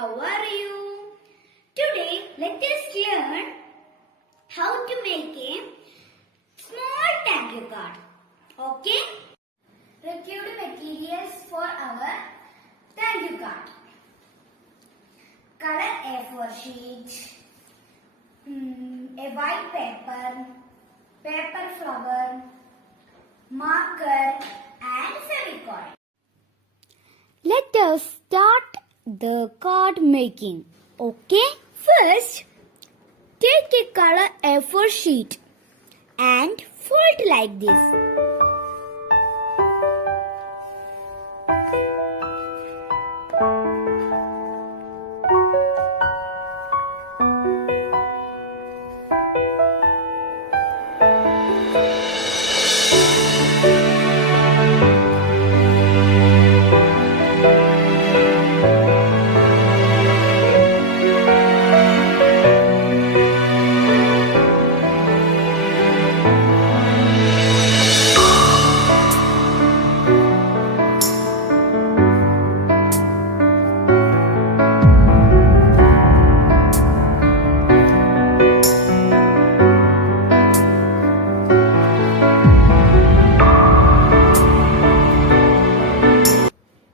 how are you? Today let us learn how to make a small thank you card. Okay? Required materials for our thank you card. Color A4 sheet, a white paper, paper flower, marker and Fevicol. Let us start the card making. Okay? First, take a color A4 sheet and fold like this.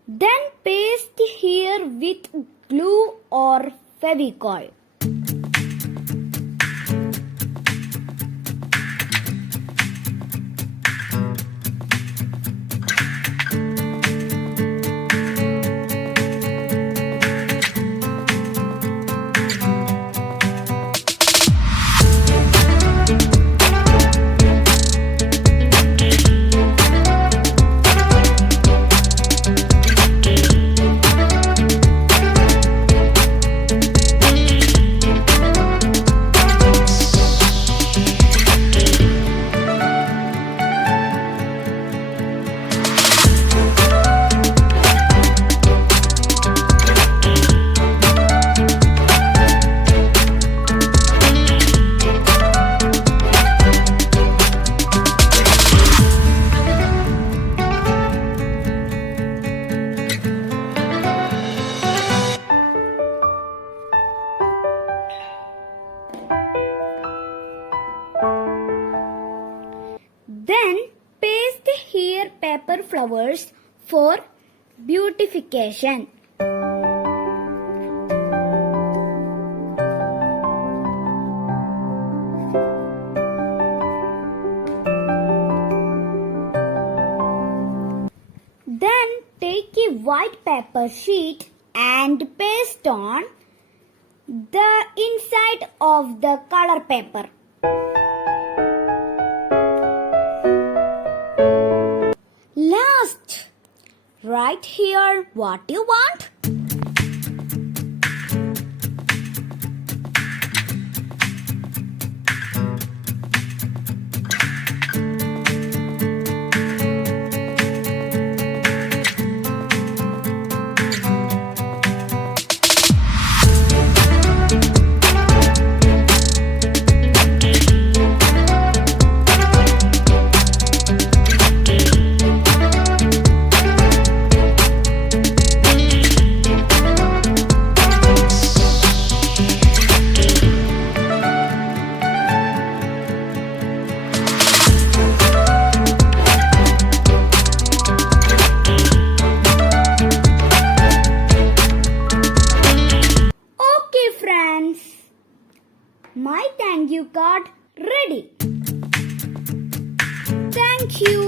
Then paste here with glue or Fevicol. Then paste here paper flowers for beautification. Then take a white paper sheet and paste on the inside of the color paper. Last, write here what you want. My thank you card ready. Thank you.